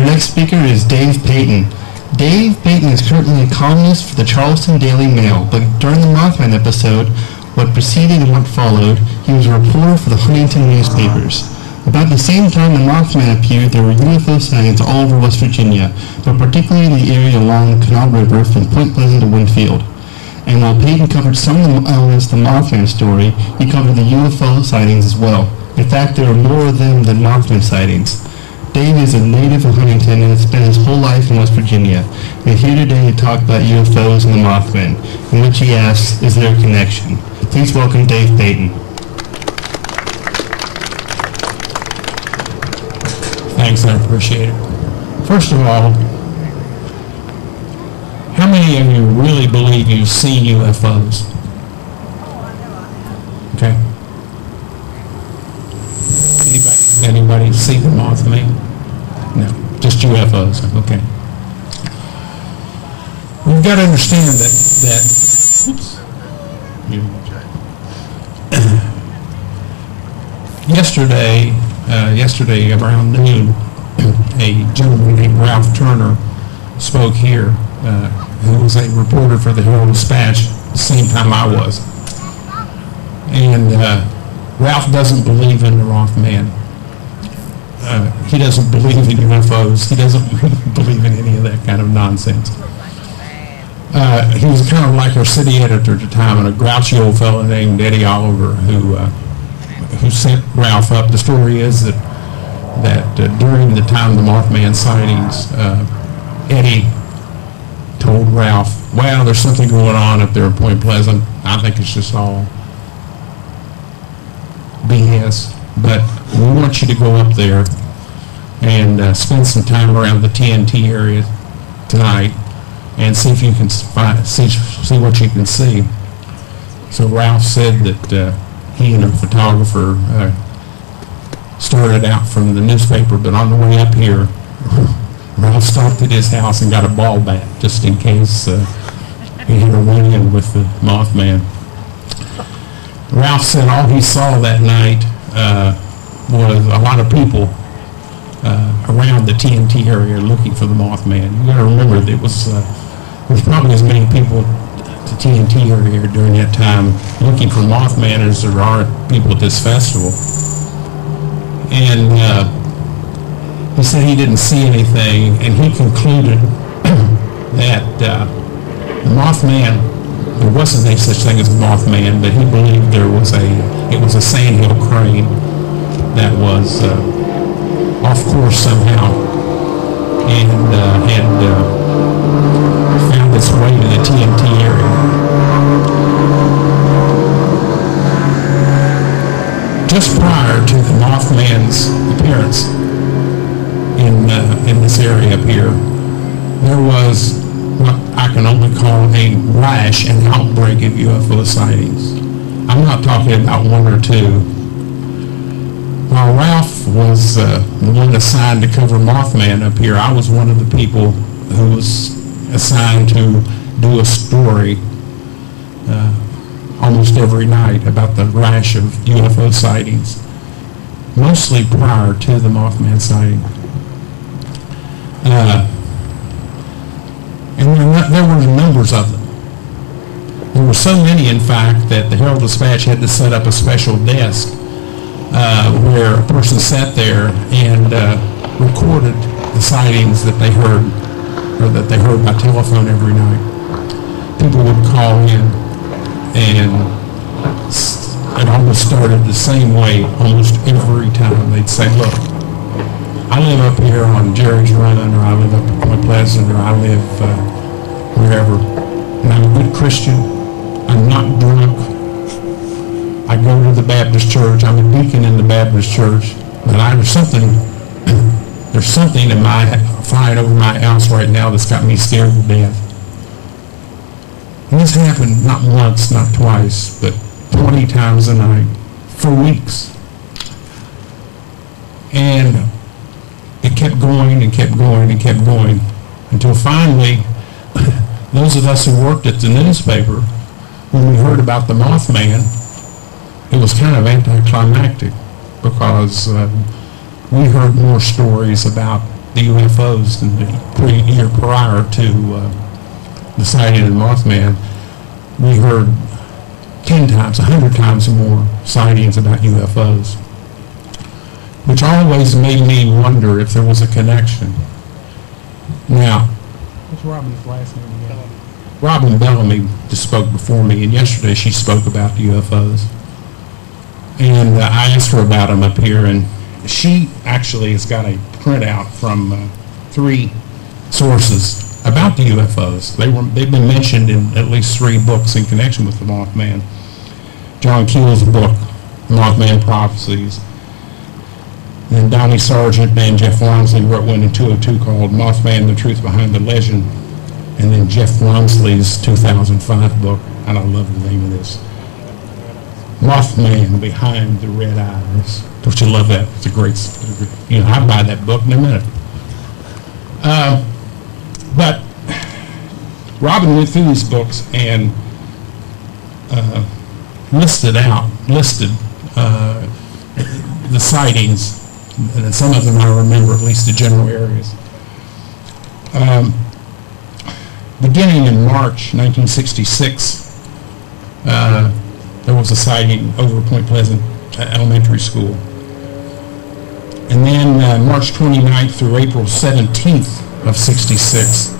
Our next speaker is Dave Payton. Dave Payton is currently a columnist for the Charleston Daily Mail, but during the Mothman episode, what preceded and what followed, he was a reporter for the Huntington newspapers. About the same time the Mothman appeared, there were UFO sightings all over West Virginia, but particularly in the area along the Canal River from Point Pleasant to Winfield. And while Payton covered some of the elements of the Mothman story, he covered the UFO sightings as well. In fact, there are more of them than Mothman sightings. Dave is a native of Huntington and has spent his whole life in West Virginia. We're here today to talk about UFOs and the Mothman, in which he asks, is there a connection? Please welcome Dave Payton. Thanks, I appreciate it. First of all, how many of you really believe you've seen UFOs? Okay. Anybody see the Mothman? No, just UFOs. Okay. We've got to understand that yesterday around noon, a gentleman named Ralph Turner spoke here, who was a reporter for the Herald-Dispatch the same time I was. And Ralph doesn't believe in the Mothman. He doesn't believe in UFOs. He doesn't believe in any of that kind of nonsense. He was kind of like our city editor at the time, and a grouchy old fellow named Eddie Oliver who sent Ralph up. The story is that during the time of the Mothman sightings, Eddie told Ralph, well, there's something going on up there in Point Pleasant. I think it's just all BS, but we want you to go up there and spend some time around the TNT area tonight and see if you can see what you can see. So Ralph said that he and a photographer started out from the newspaper, but on the way up here, Ralph stopped at his house and got a ball bat just in case he had a run-in with the Mothman. Ralph said all he saw that night was a lot of people around the TNT area looking for the Mothman. You got to remember that there was probably as many people at the TNT area during that time looking for Mothman as there are people at this festival. And he said he didn't see anything, and he concluded that the Mothman, there wasn't any such thing as a Mothman, but he believed it was a sandhill crane that was off course somehow and had found its way to the TNT area. Just prior to the Mothman's appearance in this area up here, there was what I can only call a rash and outbreak of UFO sightings. I'm not talking about one or two. While Ralph was the one assigned to cover Mothman up here, I was one of the people who was assigned to do a story almost every night about the rash of UFO sightings, mostly prior to the Mothman sighting. And there were numbers of them. There were so many, in fact, that the Herald-Dispatch had to set up a special desk where a person sat there and recorded the sightings that they heard, or that they heard by telephone every night. People would call in, and it almost started the same way almost every time. They'd say, look, I live up here on Jerry's Run, or I live up at Point Pleasant, or I live wherever, and I'm a good Christian. I'm not drunk. I go to the Baptist church. I'm a deacon in the Baptist church, but there's something in my flying over my house right now that's got me scared to death. And this happened not once, not twice, but 20 times a night for weeks. And it kept going and kept going and kept going until finally those of us who worked at the newspaper, when we heard about the Mothman, it was kind of anticlimactic because we heard more stories about the UFOs in the year prior to the sighting of the Mothman, we heard 10 times, 100 times more sightings about UFOs, which always made me wonder if there was a connection. Now, what's Robin's last name again? Robin Bellamy just spoke before me, and yesterday she spoke about the UFOs. And I asked her about them up here, and she actually has got a printout from 3 sources about the UFOs. They've been mentioned in at least 3 books in connection with the Mothman. John Keel's book, Mothman Prophecies. And Donnie Sargent and Jeff Walmsley wrote one in 2002 called Mothman, The Truth Behind the Legend. And then Jeff Walmsley's 2005 book, and I love the name of this, Mothman Behind the Red Eyes. Don't you love that? It's a great, I'd buy that book in a minute. But Robin went through these books and listed the sightings, and some of them I remember, at least the general areas. Beginning in March 1966, there was a sighting over Point Pleasant Elementary School. And then March 29th through April 17th of 66,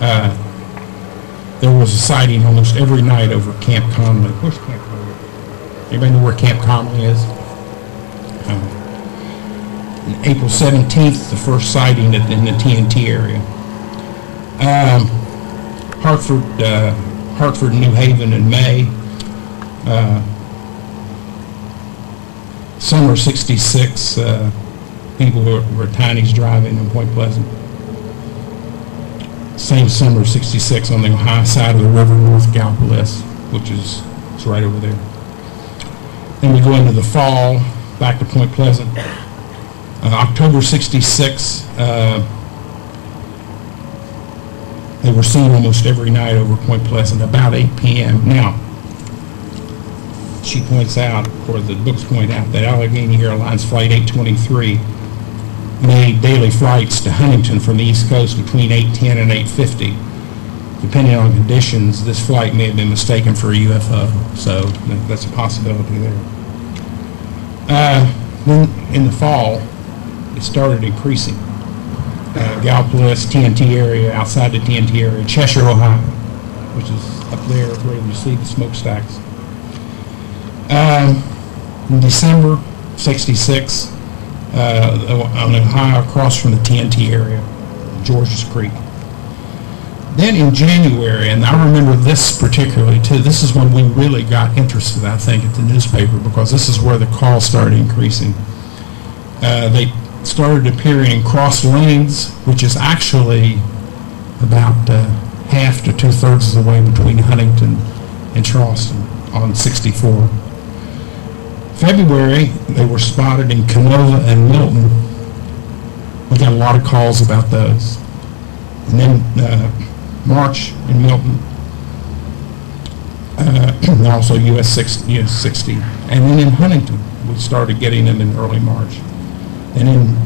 there was a sighting almost every night over Camp Conley. Where's Camp Conley? Anybody know where Camp Conley is? April 17th, the first sighting in the TNT area. Hartford, New Haven in May. Summer 66, people were Tiny's driving in Point Pleasant. Same summer 66 on the high side of the river north Gallipolis, which is it's right over there. Then we go into the fall, back to Point Pleasant. October 66, they were seen almost every night over Point Pleasant, about 8 p.m. Now, she points out, or the books point out, that Allegheny Airlines Flight 823 made daily flights to Huntington from the East Coast between 8:10 and 8:50. Depending on conditions, this flight may have been mistaken for a UFO, so that's a possibility there. Then in the fall, it started increasing. Gallipolis, TNT area, outside the TNT area, Cheshire, Ohio, which is up there where you see the smokestacks. In December 66, on Ohio, across from the TNT area, Georges Creek. Then in January, and I remember this particularly too, this is when we really got interested, I think, at the newspaper, because this is where the calls started increasing. They started appearing in cross lanes, which is actually about half to 2/3 of the way between Huntington and Charleston on 64. February, they were spotted in Canova and Milton. We got a lot of calls about those. And then March in Milton, and also US 60. And then in Huntington, we started getting them in early March. And then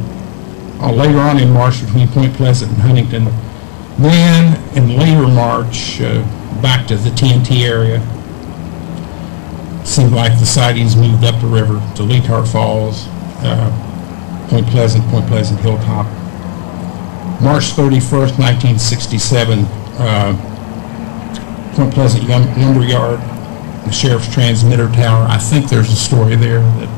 later on in March between Point Pleasant and Huntington. Then in later March, back to the TNT area. Seemed like the sightings moved up the river to Leetart Falls, Point Pleasant Hilltop. March 31st, 1967, Point Pleasant Lumberyard, the sheriff's transmitter tower. I think there's a story there that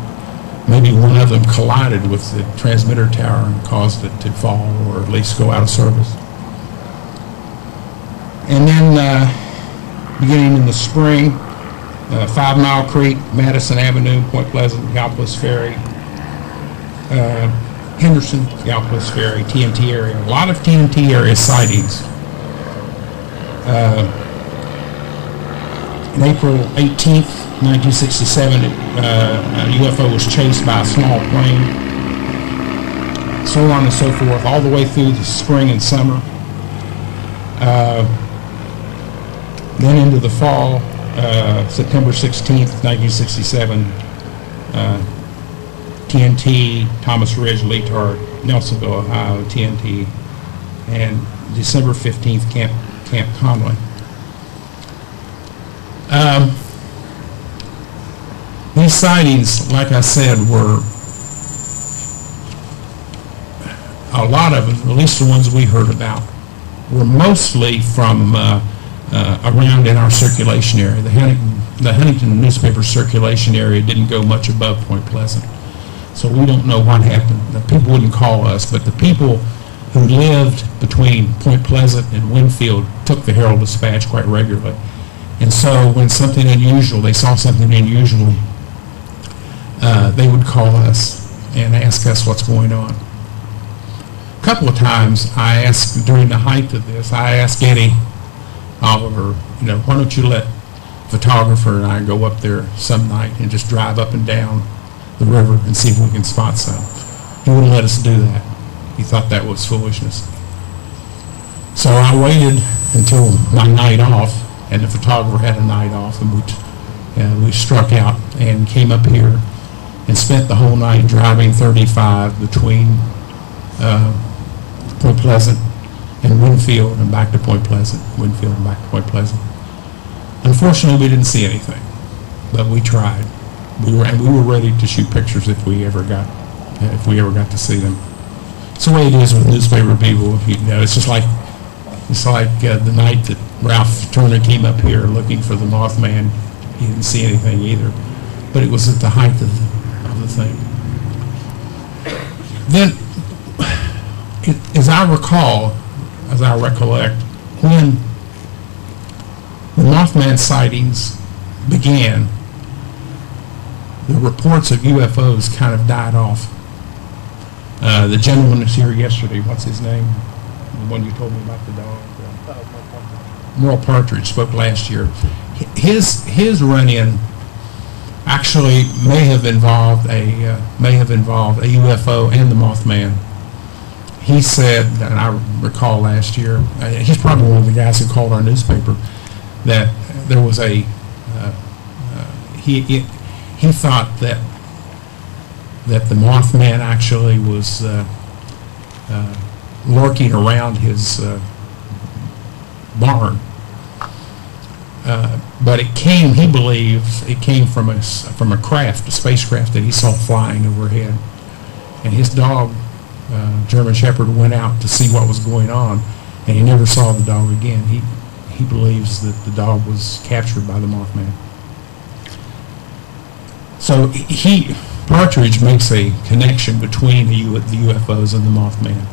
maybe one of them collided with the transmitter tower and caused it to fall, or at least go out of service. And then beginning in the spring, 5 Mile Creek, Madison Avenue, Point Pleasant, Gallipolis Ferry, Henderson, Gallipolis Ferry, TNT area. A lot of TNT area sightings. On April 18th, 1967, a UFO was chased by a small plane. So on and so forth, all the way through the spring and summer. Then into the fall, September 16th, 1967, TNT, Thomas Ridge, Leetart, Nelsonville, Ohio, TNT, and December 15th, Camp Conway. These sightings, like I said, were a lot of them, at least the ones we heard about, were mostly from around in our circulation area. The Huntington newspaper circulation area didn't go much above Point Pleasant. So we don't know what happened. The people wouldn't call us, but the people who lived between Point Pleasant and Winfield took the Herald-Dispatch quite regularly. And so when something unusual, they saw something unusual, they would call us and ask us what's going on. A couple of times I asked, during the height of this, I asked Eddie Oliver, why don't you let photographer and I go up there some night and just drive up and down the river and see if we can spot some. He wouldn't let us do that. He thought that was foolishness. So I waited until my night off, and the photographer had a night off, and we struck out and came up here and spent the whole night driving 35 between Point Pleasant and Winfield and back to Point Pleasant, Winfield and back to Point Pleasant. Unfortunately, we didn't see anything, but we tried. We were ready to shoot pictures if we ever got to see them. It's the way it is with newspaper people. It's just like the night that Ralph Turner came up here looking for the Mothman. He didn't see anything either, but it was at the height of the thing. Then, as I recollect, when the Mothman sightings began, the reports of UFOs kind of died off. The gentleman was here yesterday. What's his name? The one you told me about the dog. Merle Partridge spoke last year. His run-in actually may have involved a UFO and the Mothman. He said, and I recall last year, he's probably one of the guys who called our newspaper, that there was he thought that the Mothman actually was lurking around his barn. But he believes it came from a spacecraft that he saw flying overhead. And his dog, German Shepherd, went out to see what was going on, and he never saw the dog again. He believes that the dog was captured by the Mothman. So Partridge makes a connection between the UFOs and the Mothman.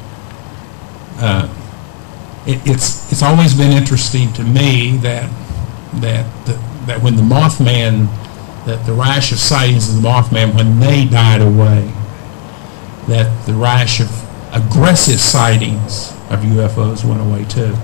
It's always been interesting to me that when the Mothman, that the rash of sightings of the Mothman, when they died away, that the rash of aggressive sightings of UFOs went away too.